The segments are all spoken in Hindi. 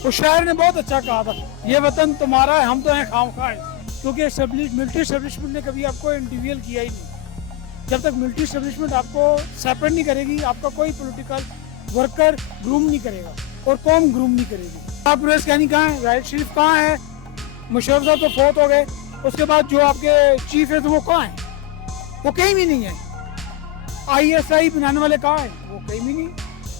उस शायर ने बहुत अच्छा कहा था, ये वतन तुम्हारा है, हम तो हैं खामखा। क्योंकि मिलिट्री एस्टेब्लिशमेंट ने कभी आपको इंडिविजुअल किया ही नहीं। जब तक मिलिट्री एस्टेब्लिशमेंट आपको सेपरेट नहीं करेगी, आपका कोई पॉलिटिकल वर्कर ग्रूम नहीं करेगा और कौम ग्रूम नहीं करेगी। आप कहनी कहाँ है, राइट शरीफ कहाँ है, मुशर्रफ साहब तो फोत हो गए, उसके बाद जो आपके चीफ है तो वो कहाँ है, वो कहीं भी नहीं है। ISI बनाने वाले कहाँ है, वो कहीं भी नहीं,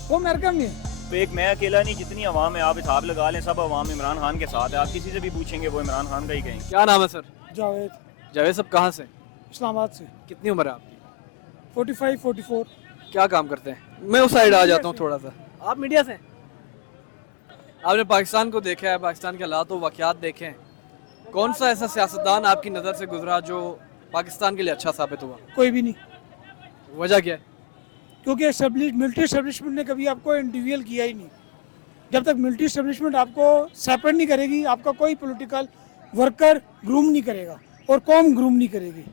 वो अमेरिका में है। तो एक मैं अकेला नहीं, जितनी अवाम है आप हिसाब लगा लें, सब अवाम इमरान खान के साथ है। आप किसी से भी पूछेंगे वो इमरान खान का ही कहेंगे। क्या नाम है सर? जावेद, जावेद साहब कहाँ से? इस्लामाबाद से। कितनी उम्र है आपकी? 45 44। क्या काम करते हैं? मैं उस साइड आ जाता हूँ थोड़ा सा। आप मीडिया से हैं? आपने पाकिस्तान को देखा है, पाकिस्तान के हालात व वाक़यात देखे हैं, कौन सा ऐसा सियासतदान आपकी नज़र से गुजरा जो पाकिस्तान के लिए अच्छा साबित हुआ? कोई भी नहीं, वजह क्या है? क्योंकि मिलिट्री एस्टेब्लिशमेंट ने कभी आपको इंडिविजुअल किया ही नहीं। जब तक मिलिट्री एस्टेब्लिशमेंट आपको सेपरेट नहीं करेगी, आपका कोई पॉलिटिकल वर्कर ग्रूम नहीं करेगा और कौम ग्रूम नहीं करेगी।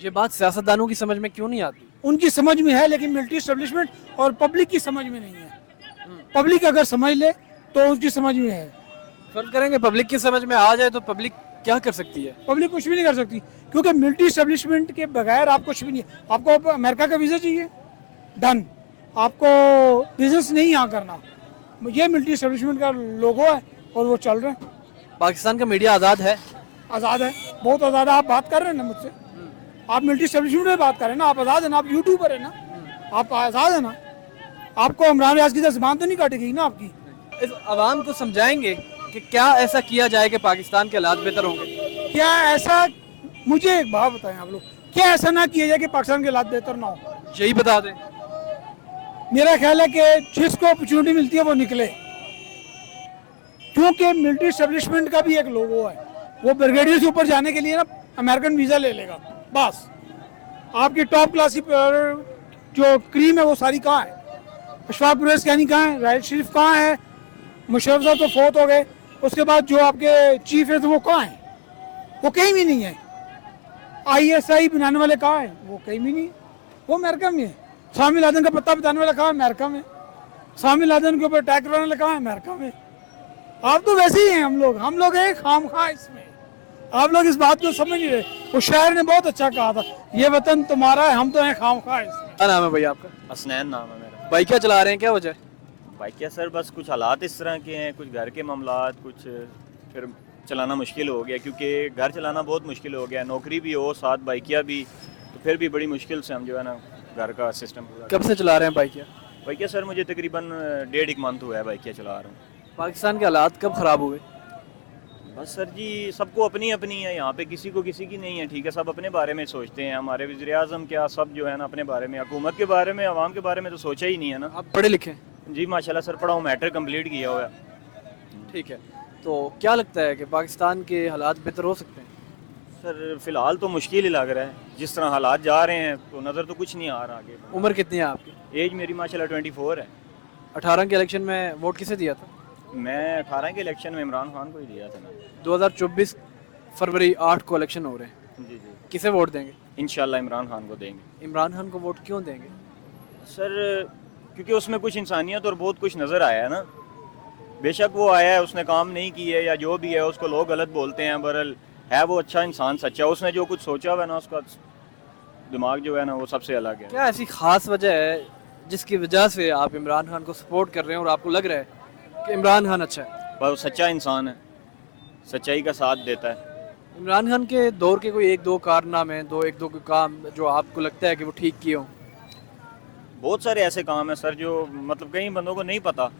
ये बात सियासतदानों की समझ में क्यों नहीं आती? उनकी समझ में है, लेकिन मिलिट्री एस्टेब्लिशमेंट और पब्लिक की समझ में नहीं है। पब्लिक अगर समझ ले तो उसकी समझ में है। फर्ज करेंगे पब्लिक की समझ में आ जाए तो पब्लिक क्या कर सकती है? पब्लिक कुछ भी नहीं कर सकती, क्योंकि मिलिट्री एस्टेब्लिशमेंट के बगैर आप कुछ भी नहीं। आपको अमेरिका का वीज़ा चाहिए, डन। आपको बिजनेस नहीं यहाँ करना, ये मिलिट्री एस्टेब्लिशमेंट का लोगो है और वो चल रहे हैं। पाकिस्तान का मीडिया आज़ाद है? आज़ाद है, बहुत आज़ाद है। आप बात कर रहे हैं ना मुझसे, आप मिलिट्री एस्टेब्लिशमेंट में बात कर रहे हैं ना, आप आज़ाद है ना, आप यूट्यूबर है ना, आप आज़ाद है ना। आपको इमरान रियाज की ज़बान तो नहीं काटेगी ना आपकी। इस आवाम को समझाएंगे कि क्या ऐसा किया जाए कि पाकिस्तान के हालात बेहतर होंगे? क्या ऐसा, मुझे एक बात बताएं आप लोग, क्या ऐसा ना किया जाए कि पाकिस्तान के हालात बेहतर ना हो? यही बता दें। मेरा ख्याल है कि जिसको अपॉर्चुनिटी मिलती है वो निकले, क्योंकि मिलिट्री एस्टेब्लिशमेंट का भी एक लोगो है। वो ब्रिगेडियर से ऊपर जाने के लिए ना अमेरिकन वीज़ा ले लेगा बस। आपकी टॉप क्लास की जो क्रीम है वो सारी कहाँ है, अशफाक कुरैशी कहनी कहाँ है, राइट शरीफ कहाँ है, मुशर्रफ साहब तो फोत हो गए, उसके बाद जो आपके चीफ है तो वो कहाँ है, वो कहीं भी नहीं है। ISI बनाने वाले कहाँ है, वो कहीं भी नहीं, वो अमेरिका में है। सामी लादेन का पत्ता बताने वाला कहाँ है, अमेरिका में। सामी लादेन के ऊपर अटैक करने वाला कहाँ है, अमेरिका में। आप तो वैसे ही हैं, हम लोग हैं खामखा इसमें। आप लोग इस बात को समझ नहीं रहे। उस शायर ने बहुत अच्छा कहा था, ये वतन तुम्हारा है, हम तो हैं खामखा इसमें। क्या नाम है भैया आपका? हसनैन नाम है मेरा। बाइक क्या चला रहे हैं, क्या वजह है? भाई क्या सर, बस कुछ हालात इस तरह के हैं, कुछ घर के मामलात, कुछ फिर चलाना मुश्किल हो गया, क्योंकि घर चलाना बहुत मुश्किल हो गया। नौकरी भी हो साथ बाइकिया भी, तो फिर भी बड़ी मुश्किल से हम जो है ना घर का सिस्टम पूरा। कब से चला रहे हैं बाइक? बाइकिया सर मुझे तकरीबन 1.5 मंथ हुआ है बाइकिया चला रहा हूँ। पाकिस्तान के हालात कब ख़राब हुए? बस सर जी, सबको अपनी अपनी है यहाँ पे, किसी को किसी की नहीं है, ठीक है। सब अपने बारे में सोचते हैं, हमारे वज़ीर आज़म क्या सब जो है ना अपने बारे में, हुकूमत के बारे में, आवाम के बारे में तो सोचा ही नहीं है ना। आप पढ़े लिखे हैं? जी माशाल्लाह सर, पढ़ा हूँ, मैट्रिक कंप्लीट किया हुआ है। ठीक है, तो क्या लगता है कि पाकिस्तान के हालात बेहतर हो सकते हैं? सर फ़िलहाल तो मुश्किल ही लग रहा है, जिस तरह हालात जा रहे हैं तो नज़र तो कुछ नहीं आ रहा आगे। उम्र कितनी है आपकी? एज मेरी माशाल्लाह 24 है। 18 के इलेक्शन में वोट किसे दिया था? मैं 18 के इलेक्शन में इमरान खान को ही दिया था ना। 2024 फरवरी 8 को इलेक्शन हो रहे हैं, जी जी, किसे वोट देंगे? इंशाल्लाह इमरान खान को देंगे। इमरान खान को वोट क्यों देंगे? सर क्योंकि उसमें कुछ इंसानियत और बहुत कुछ नज़र आया है ना। बेशक वो आया है, उसने काम नहीं किए या जो भी है, उसको लोग गलत बोलते हैं, बहरहाल है वो अच्छा इंसान, सच्चा। उसने जो कुछ सोचा हुआ है ना, उसका दिमाग जो है ना वो सबसे अलग है। क्या ऐसी खास वजह है जिसकी वजह से आप इमरान खान को सपोर्ट कर रहे हैं और आपको लग रहा है कि इमरान खान अच्छा है? पर वो सच्चा इंसान है, सच्चाई का साथ देता है। इमरान खान के दौर के कोई एक दो कारनामे, एक दो काम जो आपको लगता है कि वो ठीक किए हों? बहुत सारे ऐसे काम हैं सर जो मतलब कई बंदों को नहीं पता।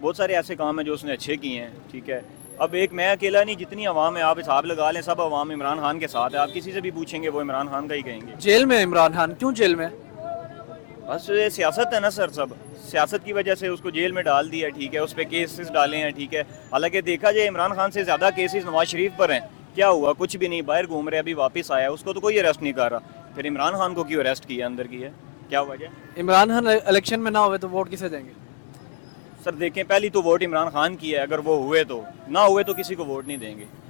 बहुत सारे ऐसे काम हैं जो उसने अच्छे किए हैं, ठीक है। अब एक मैं अकेला नहीं, जितनी अवाम है आप हिसाब लगा लें, सब अवाम इमरान खान के साथ है। आप किसी से भी पूछेंगे वो इमरान खान का ही कहेंगे। जेल में है इमरान खान, क्यों जेल में है? बस ये सियासत है ना सर, सब सियासत की वजह से उसको जेल में डाल दिया, ठीक है। उस पर केसेस डाले हैं, ठीक है। हालांकि देखा जाए इमरान खान से ज़्यादा केसेस नवाज शरीफ पर हैं। क्या हुआ? कुछ भी नहीं, बाहर घूम रहे, अभी वापस आया, उसको तो कोई अरेस्ट नहीं कर रहा। फिर इमरान खान को क्यों अरेस्ट किया, अंदर की है, क्या वजह? इमरान खान इलेक्शन में ना हुए तो वोट किसे देंगे? सर देखें, पहली तो वोट इमरान खान की है, अगर वो हुए तो, ना हुए तो किसी को वोट नहीं देंगे।